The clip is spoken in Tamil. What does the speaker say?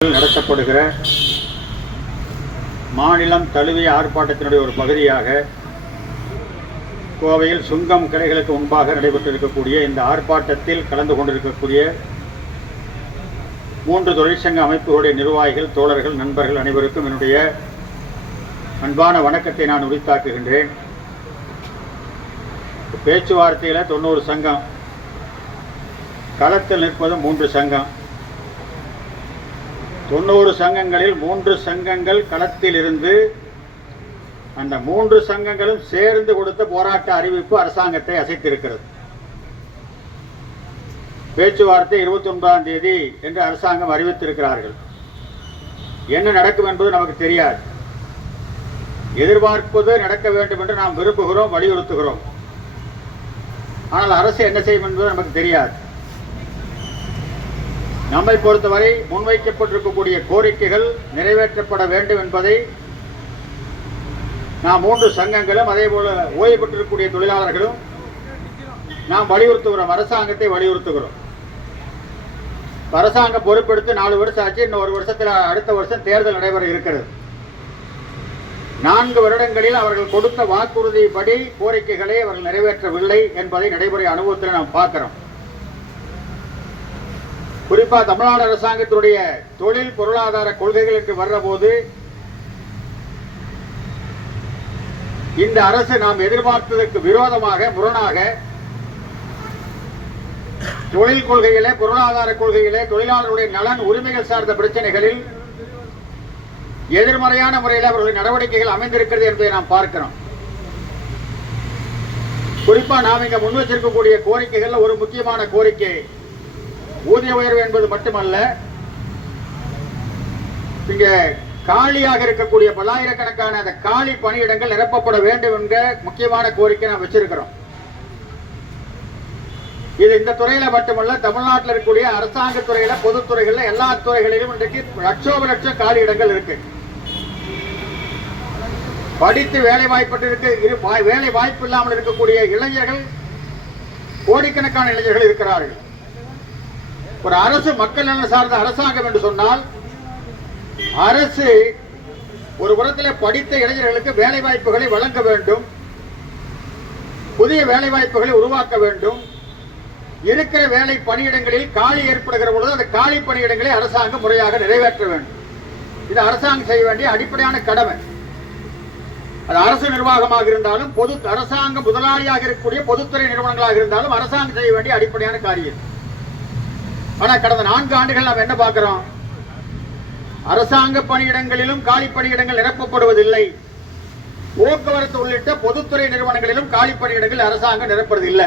நடத்தப்படுகிற மாநிலம் தழுவிய ஆர்ப்பாட்டத்தினுடைய ஒரு பகுதியாக கோவையில் சுங்கம் கிளைகளுக்கு முன்பாக நடைபெற்றிருக்கக்கூடிய இந்த ஆர்ப்பாட்டத்தில் கலந்து கொண்டிருக்கக்கூடிய 3 தொழிற்சங்க அமைப்புகளுடைய நிர்வாகிகள், தோழர்கள், நண்பர்கள் அனைவருக்கும் என்னுடைய அன்பான வணக்கத்தை நான் உரித்தாக்குகின்றேன். பேச்சுவார்த்தையில் 90 சங்கம், களத்தில் நிற்பது 3 சங்கம். 90 சங்கங்களில் 3 சங்கங்கள் களத்தில் இருந்து அந்த 3 சங்கங்களும் சேர்ந்து கொடுத்த போராட்ட அறிவிப்பு அரசாங்கத்தை அசைத்திருக்கிறது. பேச்சுவார்த்தை 29ஆம் தேதி என்று அரசாங்கம் அறிவித்திருக்கிறார்கள். என்ன நடக்கும் என்பது நமக்கு தெரியாது. எதிர்பார்ப்பது நடக்க வேண்டும் என்று நாம் விரும்புகிறோம், வலியுறுத்துகிறோம். ஆனால் அரசு என்ன செய்யும் என்பது நமக்கு தெரியாது. நம்மை பொறுத்தவரை முன்வைக்கப்பட்டிருக்கக்கூடிய கோரிக்கைகள் நிறைவேற்றப்பட வேண்டும் என்பதை நாம் 3 சங்கங்களும் அதே போல ஓய்வு பெற்றிருக்கக்கூடிய தொழிலாளர்களும் நாம் வலியுறுத்துகிறோம், அரசாங்கத்தை வலியுறுத்துகிறோம். அரசாங்கம் பொறுப்பெடுத்து 4 வருஷம் ஆச்சு. இன்னும் 1 வருஷத்தில் அடுத்த வருஷம் தேர்தல் நடைபெற இருக்கிறது. 4 வருடங்களில் அவர்கள் கொடுத்த வாக்குறுதிப்படி கோரிக்கைகளை அவர்கள் நிறைவேற்றவில்லை என்பதை நடைமுறை அனுபவத்தில் நாம் பார்க்கிறோம். குறிப்பா தமிழ்நாடு அரசாங்கத்தினுடைய தொழில் பொருளாதார கொள்கைகள் என்று வர்ற போது இந்த அரசு நாம் எதிர்பார்த்ததற்கு விரோதமாக, முரணாக தொழில் கொள்கையிலே, பொருளாதார கொள்கையிலே, தொழிலாளர்களுடைய நலன், உரிமைகள் சார்ந்த பிரச்சனைகளில் எதிர்மறையான முறையில் அவர்களுடைய நடவடிக்கைகள் அமைந்திருக்கிறது என்பதை நாம் பார்க்கிறோம். குறிப்பா நாம் இங்க முன் வச்சிருக்கக்கூடிய கோரிக்கைகள் ஒரு முக்கியமான கோரிக்கை ஊதிய உயர்வு என்பது மட்டுமல்ல, இங்க காலியாக இருக்கக்கூடிய பல்லாயிரக்கணக்கான அந்த காலி பணியிடங்கள் நிரப்பப்பட வேண்டும் என்ற முக்கியமான கோரிக்கை நாம் வச்சிருக்கிறோம். இது இந்த துறையில மட்டுமல்ல, தமிழ்நாட்டில் இருக்கக்கூடிய அரசாங்க துறையில, பொதுத்துறைகள்ல, எல்லா துறைகளிலும் இன்றைக்கு லட்சம் காலி இடங்கள் இருக்கு. படித்து வேலை வாய்ப்பு இல்லாமல் இருக்கக்கூடிய இளைஞர்கள், கோடிக்கணக்கான இளைஞர்கள் இருக்கிறார்கள். ஒரு அரசு மக்கள் நலன் சார்ந்த அரசாங்கம் என்று சொன்னால், அரசு ஒரு புறத்தில் படித்த இளைஞர்களுக்கு வேலை வாய்ப்புகளை வழங்க வேண்டும், புதிய வேலை வாய்ப்புகளை உருவாக்க வேண்டும். இருக்கிற வேலை பணியிடங்களில் காலி ஏற்படுகிற பொழுது அந்த காலி பணியிடங்களை அரசாங்கம் முறையாக நிறைவேற்ற வேண்டும். இது அரசாங்கம் செய்ய வேண்டிய அடிப்படையான கடமை. அது அரசு நிர்வாகமாக இருந்தாலும், அரசாங்கம் முதலாளியாக இருக்கக்கூடிய பொதுத்துறை நிறுவனங்களாக இருந்தாலும் அரசாங்கம் செய்ய வேண்டிய அடிப்படையான காரியம். ஆனா கடந்த 4 ஆண்டுகள் நாம் என்ன பார்க்கிறோம்? அரசாங்க பணியிடங்களிலும் காலி பணியிடங்கள் நிரப்பப்படுவதில்லை. போக்குவரத்து உள்ளிட்ட பொதுத்துறை நிறுவனங்களிலும் காலி பணியிடங்கள் அரசாங்கம் நிரப்புவதில்லை.